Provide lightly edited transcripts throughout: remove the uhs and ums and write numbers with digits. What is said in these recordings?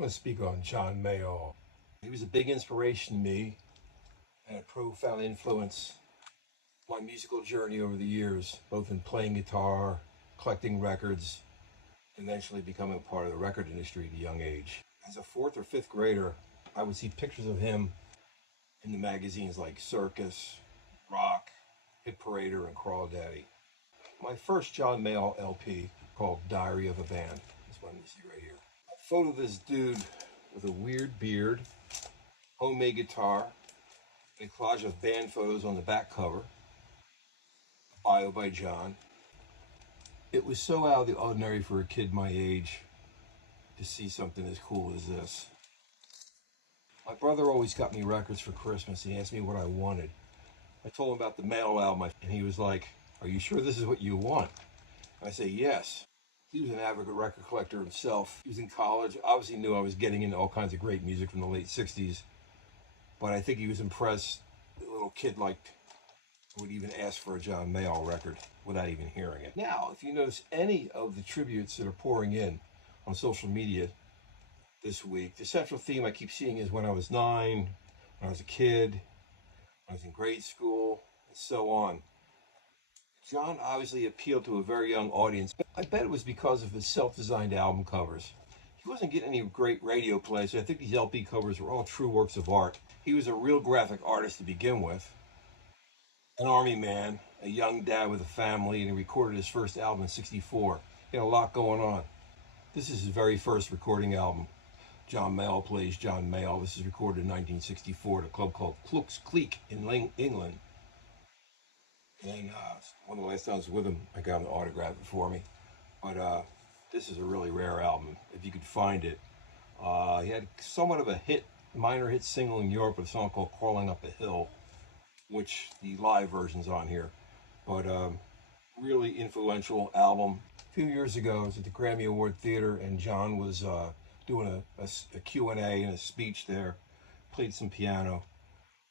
I want to speak on John Mayall. He was a big inspiration to me and a profound influence on my musical journey over the years, both in playing guitar, collecting records, and eventually becoming part of the record industry at a young age. As a fourth or fifth grader, I would see pictures of him in the magazines like Circus, Rock, Hit Parader, and Crawdaddy. My first John Mayall LP, called Diary of a Band, is one you see right here. A photo of this dude with a weird beard, homemade guitar, and a collage of band photos on the back cover, a bio by John. It was so out of the ordinary for a kid my age to see something as cool as this. My brother always got me records for Christmas. He asked me what I wanted. I told him about the Mayall album, and he was like, "Are you sure this is what you want?" I say, "Yes." He was an avid record collector himself. He was in college, obviously knew I was getting into all kinds of great music from the late 60s, but I think he was impressed that a little kid would even ask for a John Mayall record without even hearing it. Now, if you notice any of the tributes that are pouring in on social media this week, the central theme I keep seeing is when I was 9, when I was a kid, when I was in grade school, and so on. John obviously appealed to a very young audience. I bet it was because of his self-designed album covers. He wasn't getting any great radio play, so I think these LP covers were all true works of art. He was a real graphic artist to begin with, an army man, a young dad with a family, and he recorded his first album in '64. He had a lot going on. This is his very first recording album. John Mayall Plays John Mayall. This is recorded in 1964 at a club called Cluck's Cleek in England. And one of the last times with him, I got him to autograph it for me. But this is a really rare album, if you could find it. He had somewhat of a minor hit single in Europe with a song called Crawling Up a Hill, which the live version's on here. But really influential album. A few years ago, I was at the Grammy Award Theater, and John was doing a Q&A and a speech there, played some piano.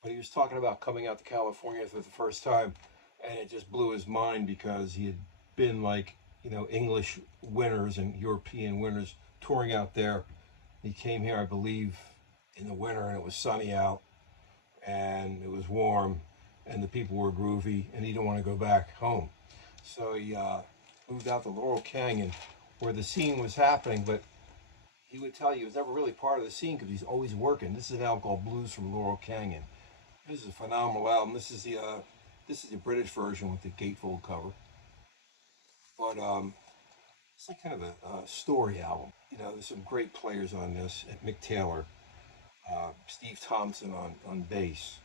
But he was talking about coming out to California for the first time, and it just blew his mind because he had been English winners and European winners touring out there. He came here, I believe, in the winter, and it was sunny out, and it was warm, and the people were groovy, and he didn't want to go back home. So he moved out to Laurel Canyon, where the scene was happening, but he would tell you he was never really part of the scene because he's always working. This is an album called Blues from Laurel Canyon. This is a phenomenal album. This is the British version with the gatefold cover. But it's like kind of a story album. There's some great players on this. Mick Taylor, Steve Thompson on bass,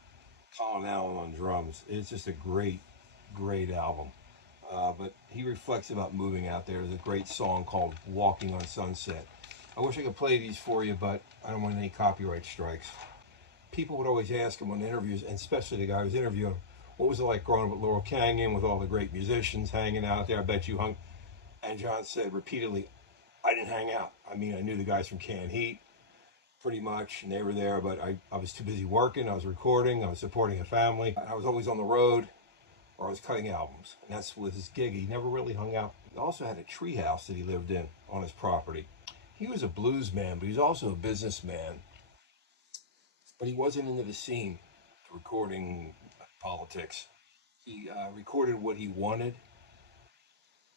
Colin Allen on drums. It's just a great, great album. But he reflects about moving out there. There's a great song called Walking on Sunset. I wish I could play these for you, but I don't want any copyright strikes. People would always ask him on interviews, and especially the guy who was interviewing him, what was it like growing up at Laurel Canyon with all the great musicians hanging out there? I bet you hung. And John said repeatedly, I didn't hang out. I mean, I knew the guys from Canned Heat pretty much, and they were there, but I was too busy working. I was recording. I was supporting a family. I was always on the road, or I was cutting albums. And that's with his gig. He never really hung out. He also had a tree house that he lived in on his property. He was a blues man, but he was also a businessman. But he wasn't into the scene, recording politics. He recorded what he wanted,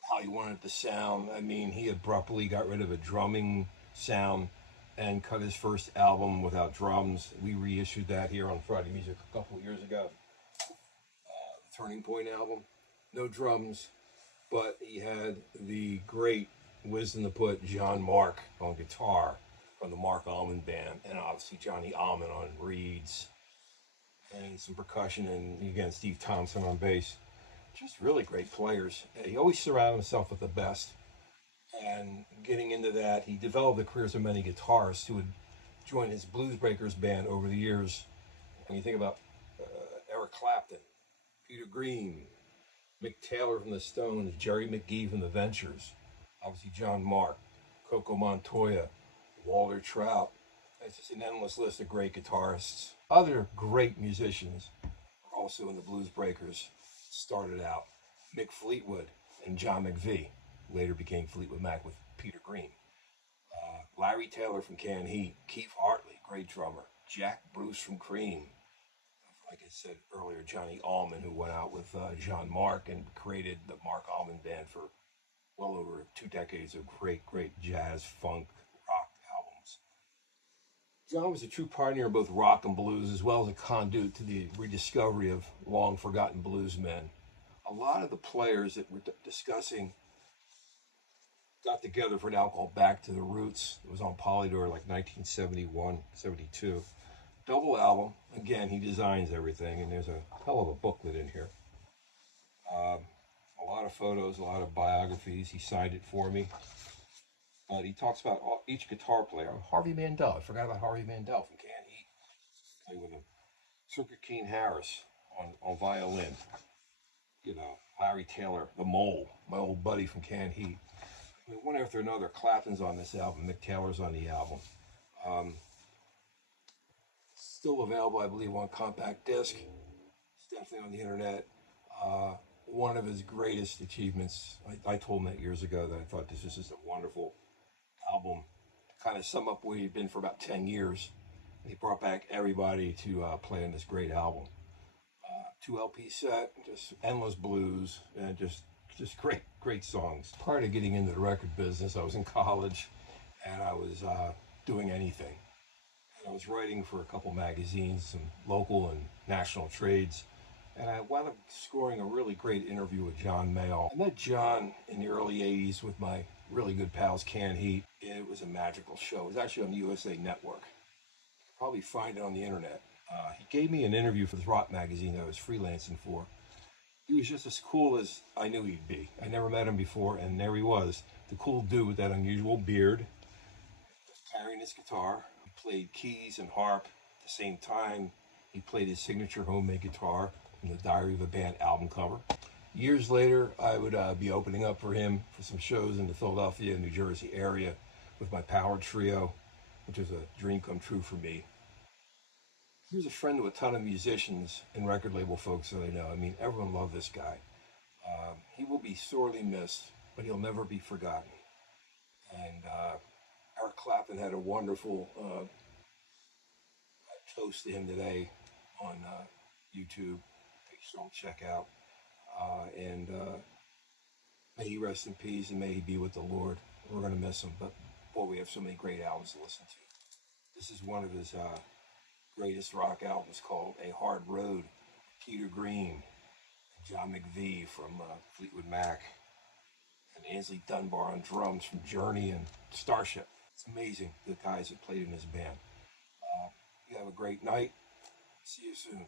how he wanted it to sound. I mean, he abruptly got rid of a drumming sound and cut his first album without drums. We reissued that here on Friday Music a couple of years ago. The Turning Point album, no drums, but he had the great wisdom to put John Mark on guitar from the Mark Almond Band, and obviously Johnny Almond on reeds, and some percussion, and again Steve Thompson on bass. Just really great players. He always surrounded himself with the best, and getting into that, he developed the careers of many guitarists who would join his Blues Breakers band over the years. And you think about Eric Clapton, Peter Green, Mick Taylor from the Stones, Jerry McGee from the Ventures, obviously John Mark, Coco Montoya, Walter Trout. It's just an endless list of great guitarists. Other great musicians are also in the Blues Breakers. Started out Mick Fleetwood and John McVie, later became Fleetwood Mac with Peter Green. Larry Taylor from Canned Heat, Keith Hartley, great drummer, Jack Bruce from Cream, like I said earlier, Johnny Allman, who went out with John Mark and created the Mark Allman Band for well over 2 decades of great, great jazz, funk, rock albums. John was a true pioneer in both rock and blues, as well as a conduit to the rediscovery of long forgotten blues men. A lot of the players that we're discussing got together for an album called Back to the Roots. It was on Polydor like 1971, 72. Double album. Again, he designs everything, and there's a hell of a booklet in here. A lot of photos, a lot of biographies. He signed it for me. But he talks about each guitar player. Harvey Mandel. I forgot about Harvey Mandel from Canned Heat. Played with him. Circuit King Harris on violin. You know, Larry Taylor, the Mole, my old buddy from Canned Heat. I mean, one after another. Clapton's on this album. Mick Taylor's on the album. Still available, I believe, on compact disc. It's definitely on the internet. One of his greatest achievements. I told him that years ago that I thought this was just a wonderful album to kind of sum up where he'd been for about 10 years. And he brought back everybody to play on this great album. 2 LP set, just endless blues, and just great, great songs. Prior to getting into the record business, I was in college, and I was doing anything. And I was writing for a couple magazines, some local and national trades, and I wound up scoring a really great interview with John Mayall. I met John in the early 80s with my really good pals, Canned Heat. It was a magical show. It was actually on the USA Network. You can probably find it on the internet. He gave me an interview for this rock magazine that I was freelancing for. He was just as cool as I knew he'd be. I never met him before, and there he was, the cool dude with that unusual beard, carrying his guitar. He played keys and harp at the same time. He played his signature homemade guitar from the Diary of a Band album cover. Years later, I would be opening up for him for some shows in the Philadelphia, New Jersey area with my power trio, which was a dream come true for me. He was a friend to a ton of musicians and record label folks that I know. I mean, everyone loved this guy. He will be sorely missed, but he'll never be forgotten. And Eric Clapton had a wonderful toast to him today on YouTube that you should all check out. And may he rest in peace, and may he be with the Lord. We're going to miss him, but boy, we have so many great albums to listen to. This is one of his greatest rock albums called A Hard Road. Peter Green, John McVie from Fleetwood Mac, and Ainsley Dunbar on drums from Journey and Starship. It's amazing the guys that played in this band. You have a great night. See you soon.